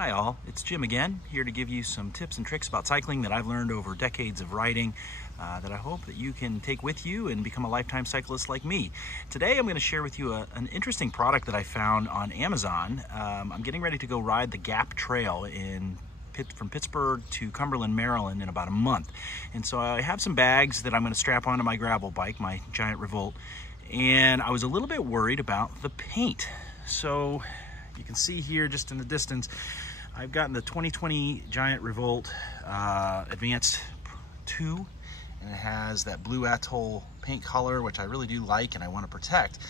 Hi all, it's Jim again, here to give you some tips and tricks about cycling that I've learned over decades of riding that I hope that you can take with you and become a lifetime cyclist like me. Today I'm going to share with you an interesting product that I found on Amazon. I'm getting ready to go ride the Gap Trail from Pittsburgh to Cumberland, Maryland in about a month. And so I have some bags that I'm going to strap onto my gravel bike, my Giant Revolt, and I was a little bit worried about the paint. So you can see here just in the distance, I've gotten the 2020 Giant Revolt Advanced 2, and it has that blue atoll paint color, which I really do like and I want to protect.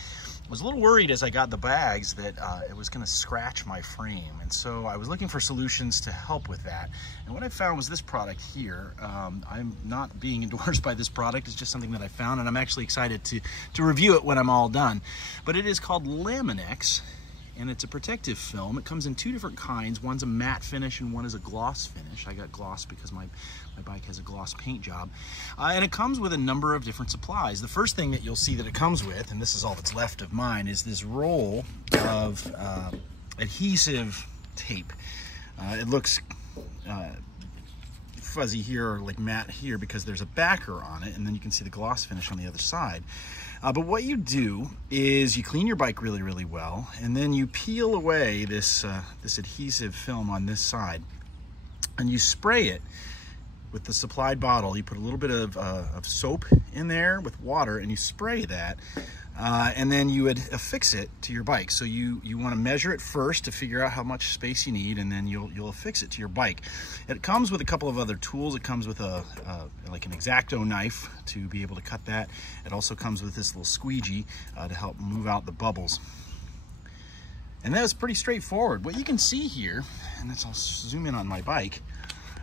I was a little worried as I got the bags that it was going to scratch my frame, and so I was looking for solutions to help with that. And what I found was this product here. I'm not being endorsed by this product, it's just something that I found, and I'm actually excited to review it when I'm all done. But it is called Lamin-X, and it's a protective film. It comes in two different kinds. One's a matte finish and one is a gloss finish. I got gloss because my bike has a gloss paint job. And it comes with a number of different supplies. The first thing that you'll see that it comes with, and this is all that's left of mine, is this roll of adhesive tape. It looks fuzzy here, or like matte here, because there's a backer on it, and then you can see the gloss finish on the other side. But what you do is you clean your bike really, really well, and then you peel away this adhesive film on this side, and you spray it with the supplied bottle. You put a little bit of soap in there with water, and you spray that, and then you would affix it to your bike. So you want to measure it first to figure out how much space you need, and then you'll affix it to your bike. It comes with a couple of other tools. It comes with like an X-Acto knife to be able to cut that. It also comes with this little squeegee to help move out the bubbles. And that was pretty straightforward. What you can see here, and I'll zoom in on my bike,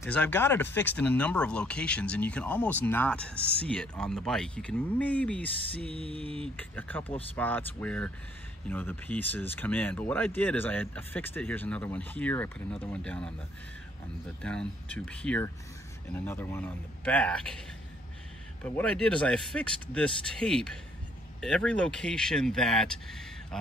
is I've got it affixed in a number of locations, and you can almost not see it on the bike. You can maybe see a couple of spots where, you know, the pieces come in. But what I did is I had affixed it. Here's another one here. I put another one down on the down tube here, and another one on the back. But what I did is I affixed this tape every location that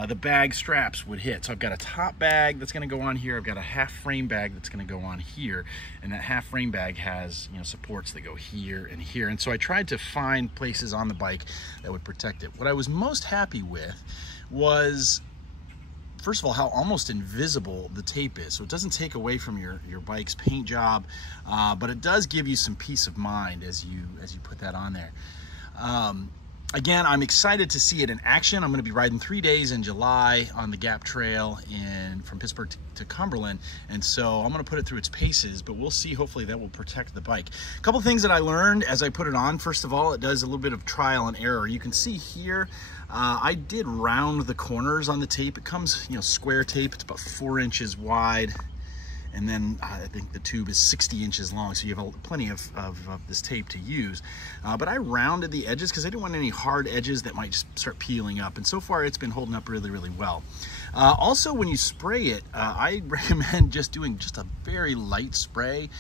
the bag straps would hit. So I've got a top bag that's going to go on here. I've got a half frame bag that's going to go on here, and that half frame bag has, you know, supports that go here and here. And so I tried to find places on the bike that would protect it. What I was most happy with was, first of all, how almost invisible the tape is. So it doesn't take away from your bike's paint job, but it does give you some peace of mind as you put that on there. Again, I'm excited to see it in action. I'm going to be riding 3 days in July on the Gap Trail from Pittsburgh to Cumberland, and so I'm going to put it through its paces, but we'll see. Hopefully that will protect the bike. A couple things that I learned as I put it on. First of all, it does a little bit of trial and error. You can see here, I did round the corners on the tape. It comes, you know, square tape. It's about 4 inches wide. And then I think the tube is 60 inches long, so you have plenty of this tape to use. But I rounded the edges because I didn't want any hard edges that might just start peeling up. And so far, it's been holding up really, really well. Also, when you spray it, I recommend just doing just a very light spray.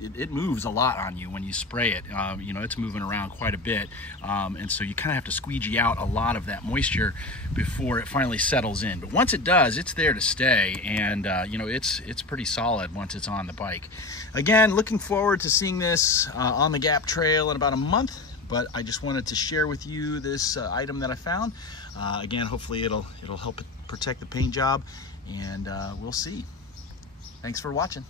It moves a lot on you when you spray it. You know, it's moving around quite a bit, and so you kind of have to squeegee out a lot of that moisture before it finally settles in. But once it does, it's there to stay, and you know, it's pretty solid once it's on the bike. Again, looking forward to seeing this on the Gap Trail in about a month, but I just wanted to share with you this item that I found. Again, hopefully it'll help protect the paint job, and we'll see. Thanks for watching.